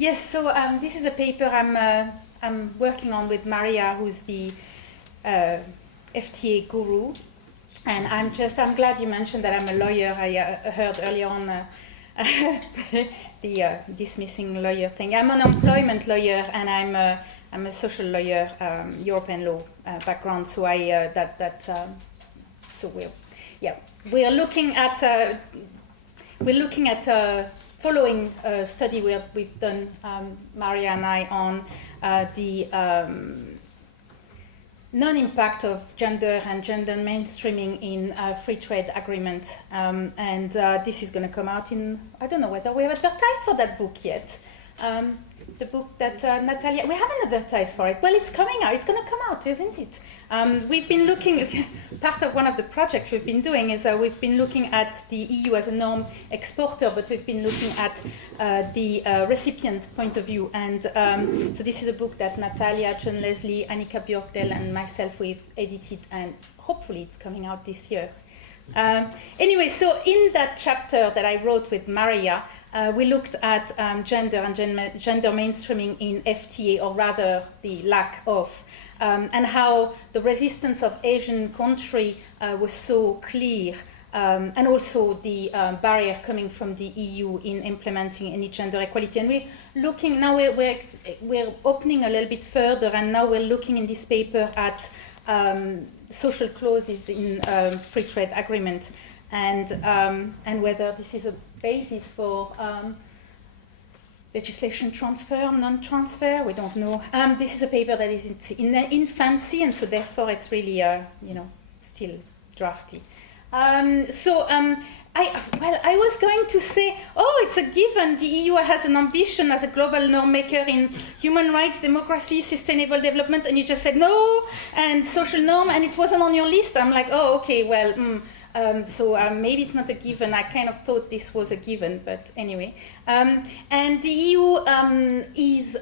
Yes, so this is a paper I'm working on with Maria, who's the FTA guru. And I'm glad you mentioned that I'm a lawyer. I heard earlier on the dismissing lawyer thing. I'm an employment lawyer, and I'm a social lawyer, European law background. So we're looking at following a study we've done, Maria and I, on the non-impact of gender and gender mainstreaming in free trade agreement. And this is going to come out in, I don't know whether we have advertised for that book yet. The book that Natalia, we haven't advertised for it. Well, it's coming out. It's going to come out, isn't it? We've been looking, part of one of the projects we've been doing is we've been looking at the EU as a norm exporter, but we've been looking at the recipient point of view. And so this is a book that Natalia, John Leslie, Annika Björkdal, and myself, we've edited, and hopefully it's coming out this year. Anyway, so in that chapter that I wrote with Maria, we looked at gender and gender mainstreaming in FTA, or rather the lack of, and how the resistance of Asian country was so clear, and also the barrier coming from the EU in implementing any gender equality. And we're looking now, we're opening a little bit further, and now we're looking in this paper at social clauses in free trade agreement, and whether this is a basis for legislation transfer, non-transfer. We don't know. This is a paper that is in infancy, and so therefore it's really, still drafty. I was going to say, it's a given. The EU has an ambition as a global norm maker in human rights, democracy, sustainable development, and you just said no, and social norm, and it wasn't on your list. I'm like, okay, well, maybe it's not a given. I kind of thought this was a given, but anyway. And the EU is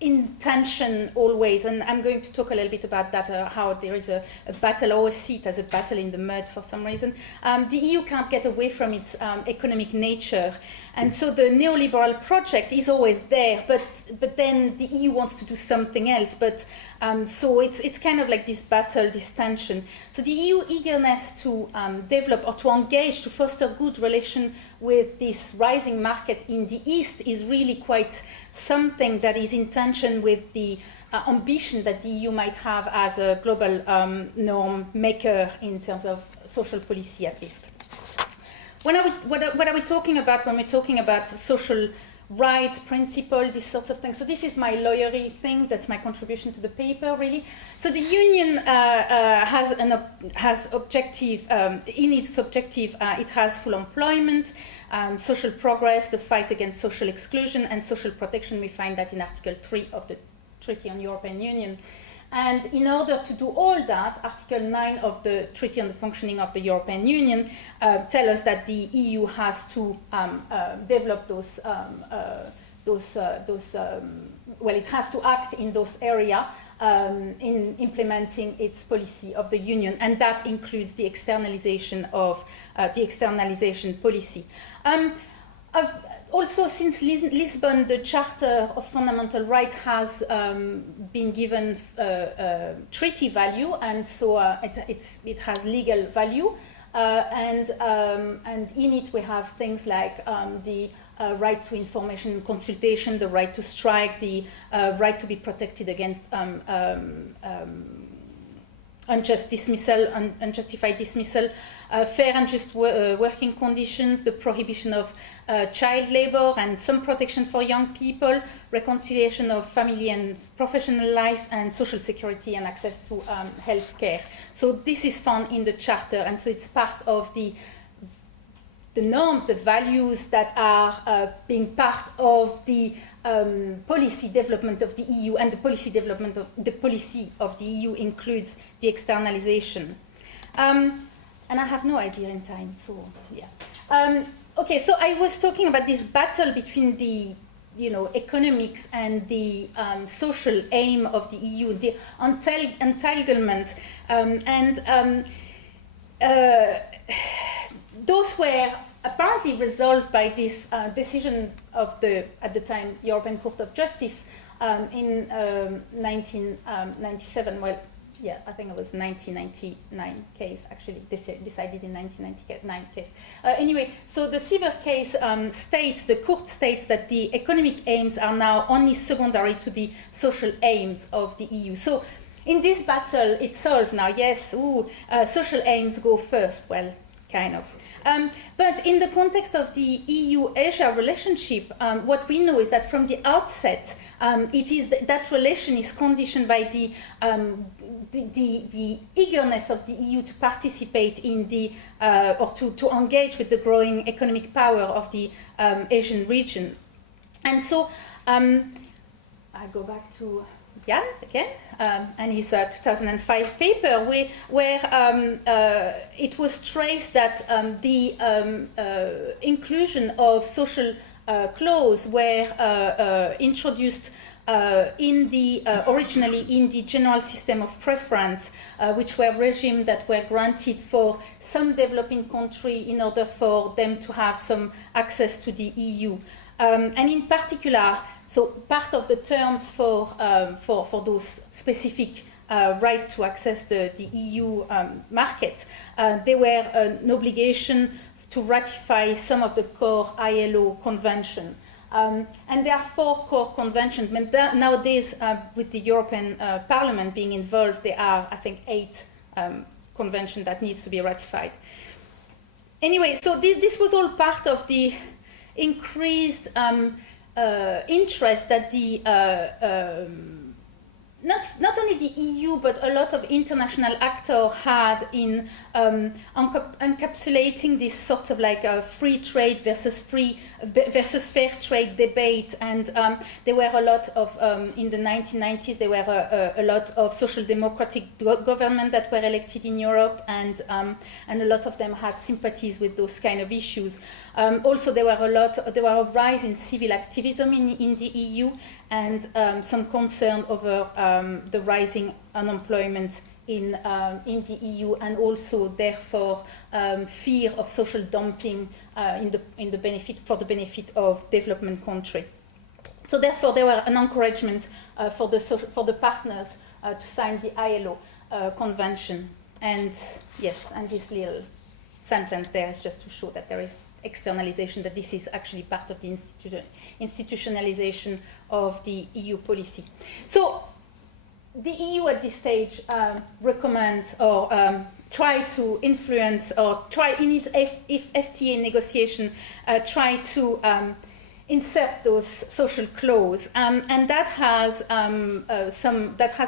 in tension always, and I'm going to talk a little bit about that, how there is a battle, I always see it as a battle in the mud for some reason. The EU can't get away from its economic nature, and so the neoliberal project is always there, but then the EU wants to do something else, so it's kind of like this battle, this tension. So the EU eagerness to develop or to engage, to foster good relation with this rising market in the East is really quite something that is in tension with the ambition that the EU might have as a global norm maker in terms of social policy, at least. What are we talking about when we're talking about social rights, principle, this sort of thing? So this is my lawyery thing. That's my contribution to the paper, really. So the Union has objective, in its objective, it has full employment, social progress, the fight against social exclusion, and social protection. We find that in Article 3 of the Treaty on European Union. And in order to do all that, Article 9 of the Treaty on the Functioning of the European Union tell us that the EU has to develop it has to act in those areas in implementing its policy of the Union, and that includes the externalization of the externalization policy. Also, since Lisbon, the Charter of Fundamental Rights has been given treaty value, and so it has legal value. And in it we have things like the right to information and consultation, the right to strike, the right to be protected against unjust dismissal, unjustified dismissal, fair and just working conditions, the prohibition of child labor and some protection for young people, reconciliation of family and professional life, and social security and access to health care. So this is found in the Charter, and so it's part of the norms, the values that are being part of the policy development of the EU, and the policy development of the policy of the EU includes the externalization. And I have no idea in time, so yeah. Okay, so I was talking about this battle between the economics and the social aim of the EU, the entanglement, those were apparently resolved by this decision of the, at the time, European Court of Justice in 1997. Well, yeah, I think it was 1999 case, actually, decided in 1999 case. Anyway, so the Seaver case the court states that the economic aims are now only secondary to the social aims of the EU. So in this battle, it's solved now. Yes, social aims go first. Well, kind of. But in the context of the EU-Asia relationship, what we know is that from the outset, that relation is conditioned by the eagerness of the EU to participate in the or to engage with the growing economic power of the Asian region. And so I go back to Jan again and his 2005 paper where it was traced that the inclusion of social clause were introduced originally in the general system of preference, which were regimes that were granted for some developing country in order for them to have some access to the EU. And in particular, so part of the terms for those specific right to access the EU market, there were an obligation to ratify some of the core ILO convention. And there are 4 core conventions, but nowadays, with the European Parliament being involved, there are, I think, 8 conventions that needs to be ratified. Anyway, so this was all part of the increased interest that the not only the EU but a lot of international actors had in encapsulating this sort of like a free trade versus fair trade debate. And there were a lot of in the 1990s there were a lot of social democratic governments that were elected in Europe, and a lot of them had sympathies with those kind of issues. Also, there were a rise in civil activism in the EU, and some concern over the rising unemployment in the EU, and also therefore fear of social dumping for the benefit of development country. So therefore, there were an encouragement for the partners to sign the ILO convention. And yes, and this little sentence there is just to show that there is externalization, that this is actually part of the institutionalization of the EU policy. So the EU at this stage recommends or try to influence or try in its FTA negotiation try to insert those social clause, and that has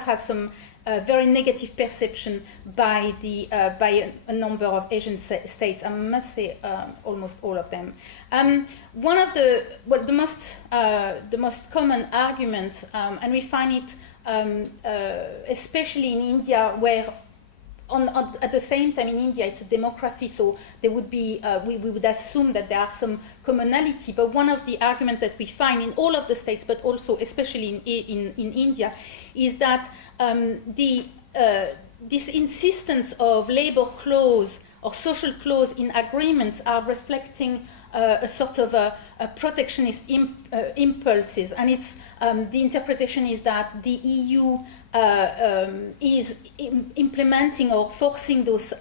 had some very negative perception by a number of Asian states. I must say almost all of them. One of the most common arguments, and we find it especially in India, where at the same time in India it's a democracy, so there would be we would assume that there are some commonality. But one of the arguments that we find in all of the states, but also especially in India, is that this insistence of labor clause or social clause in agreements are reflecting a sort of a protectionist impulses, and it's the interpretation is that the EU is implementing or forcing those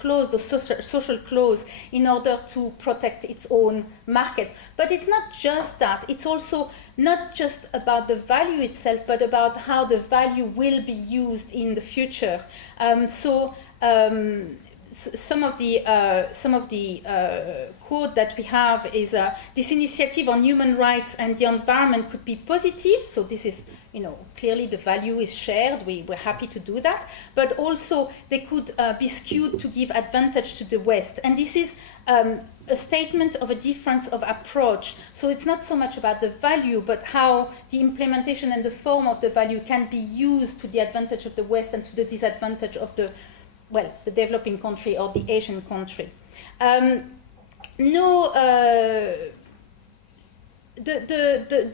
clauses, those social clauses, in order to protect its own market. But it's not just that; it's also not just about the value itself, but about how the value will be used in the future. Some of the quote that we have is this initiative on human rights and the environment could be positive. So this is, clearly the value is shared. We're happy to do that. But also they could be skewed to give advantage to the West. And this is a statement of a difference of approach. So it's not so much about the value, but how the implementation and the form of the value can be used to the advantage of the West and to the disadvantage of the developing country or the Asian country.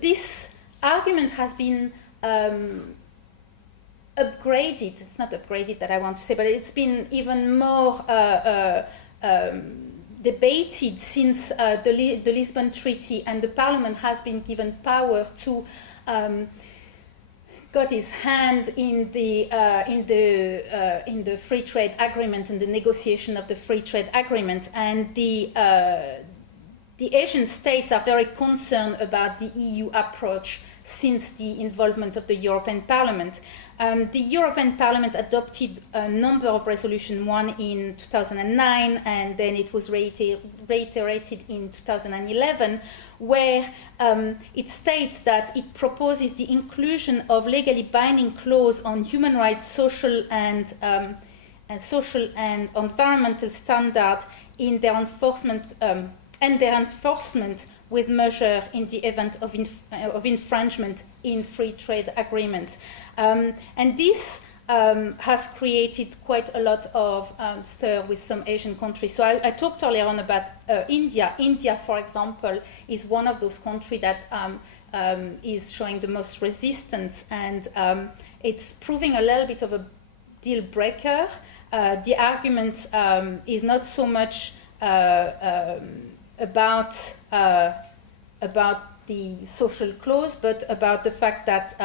This argument has been upgraded. It's not upgraded that I want to say, but it's been even more debated since the Lisbon Treaty, and the Parliament has been given power to got his hand in the free trade agreement and the negotiation of the free trade agreement, and the Asian states are very concerned about the EU approach since the involvement of the European Parliament. The European Parliament adopted a number of resolutions, one in 2009, and then it was reiterated in 2011, where it states that it proposes the inclusion of legally binding clause on human rights, social and environmental standards in their enforcement with measure in the event of infringement in free trade agreements. And this has created quite a lot of stir with some Asian countries. So I talked earlier on about India. India, for example, is one of those countries that is showing the most resistance, and it's proving a little bit of a deal breaker. The argument is not so much about the social clause, but about the fact that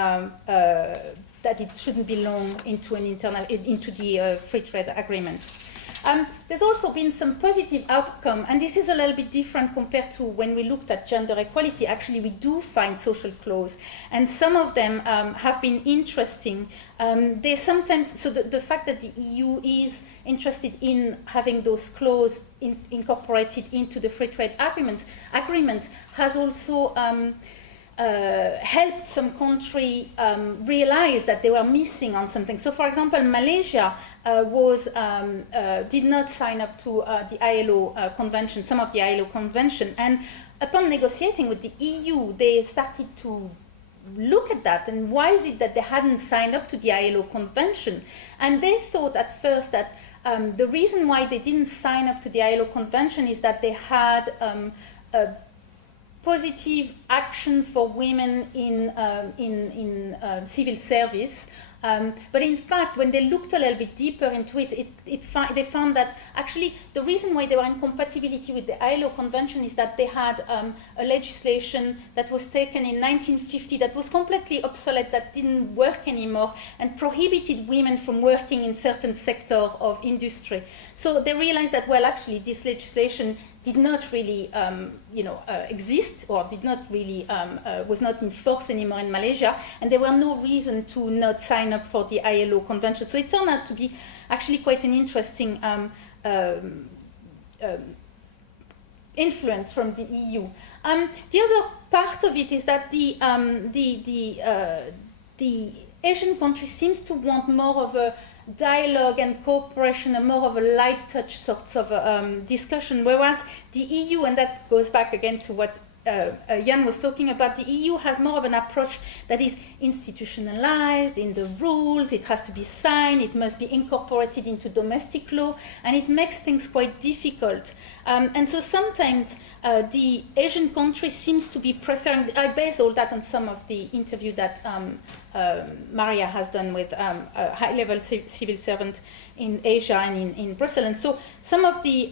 that it shouldn't belong into the free trade agreement. There's also been some positive outcome, and this is a little bit different compared to when we looked at gender equality. Actually, we do find social clause, and some of them have been interesting. They sometimes, so the fact that the EU is interested in having those clauses incorporated into the free trade agreement has also helped some country realize that they were missing on something. So, for example, Malaysia did not sign up to the ILO convention, some of the ILO convention, and upon negotiating with the EU, they started to look at that, and why is it that they hadn't signed up to the ILO convention? And they thought at first that the reason why they didn't sign up to the ILO convention is that they had a positive action for women in civil service. But in fact, when they looked a little bit deeper into it, they found that actually the reason why they were in compatibility with the ILO convention is that they had a legislation that was taken in 1950 that was completely obsolete, that didn't work anymore, and prohibited women from working in certain sectors of industry. So they realized that, well, actually, this legislation did not really, exist, or did not really was not in force anymore in Malaysia, and there were no reason to not sign up for the ILO convention. So it turned out to be actually quite an interesting influence from the EU. The other part of it is that the Asian countries seems to want more of a dialogue and cooperation, and more of a light touch sorts of discussion, whereas the EU, and that goes back again to what Jan was talking about, the EU has more of an approach that is institutionalized in the rules. It has to be signed, it must be incorporated into domestic law, and it makes things quite difficult. And so sometimes the Asian country seems to be preferring, I base all that on some of the interview that Maria has done with a high-level civil servant in Asia and in Brussels. And so some of the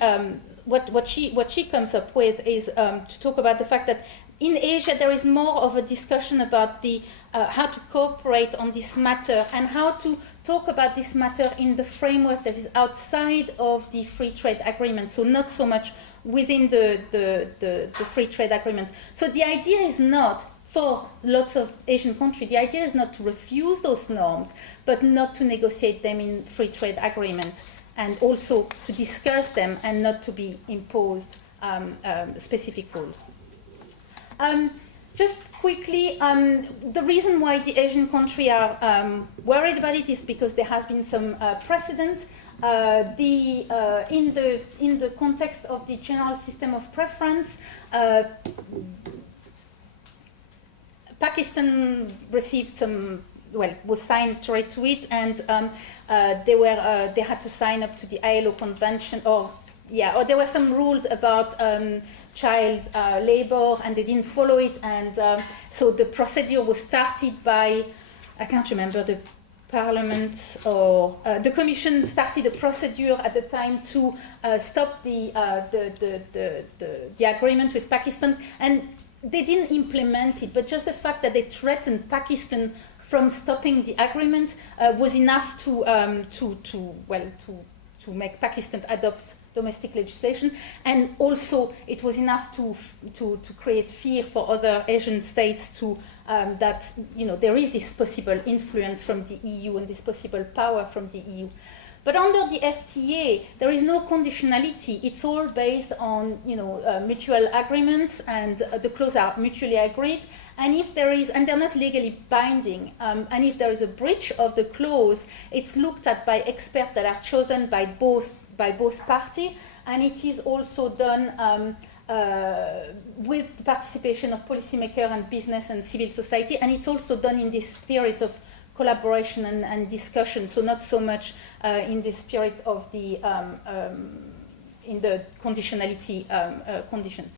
what she comes up with is to talk about the fact that in Asia there is more of a discussion about the how to cooperate on this matter, and how to talk about this matter in the framework that is outside of the free trade agreement, so not so much within the free trade agreement. So the idea is not, for lots of Asian countries, the idea is not to refuse those norms, but not to negotiate them in free trade agreement, and also to discuss them and not to be imposed specific rules. Just quickly, the reason why the Asian countries are worried about it is because there has been some precedent. In the context of the general system of preference, Pakistan received some, was signatory to it, and they had to sign up to the ILO convention, or there were some rules about child labor, and they didn't follow it, and so the procedure was started by, I can't remember the Parliament or the Commission started a procedure at the time to stop the agreement with Pakistan, and they didn't implement it, but just the fact that they threatened Pakistan from stopping the agreement was enough to make Pakistan adopt domestic legislation, and also it was enough to create fear for other Asian states to that there is this possible influence from the EU and this possible power from the EU. But under the FTA, there is no conditionality. It's all based on mutual agreements, and the clauses are mutually agreed. And if there is, and they're not legally binding, and if there is a breach of the clause, it's looked at by experts that are chosen by both parties, and it is also done with the participation of policymakers and business and civil society, and it's also done in this spirit of collaboration and discussion, so not so much in the spirit of the in the conditionality condition.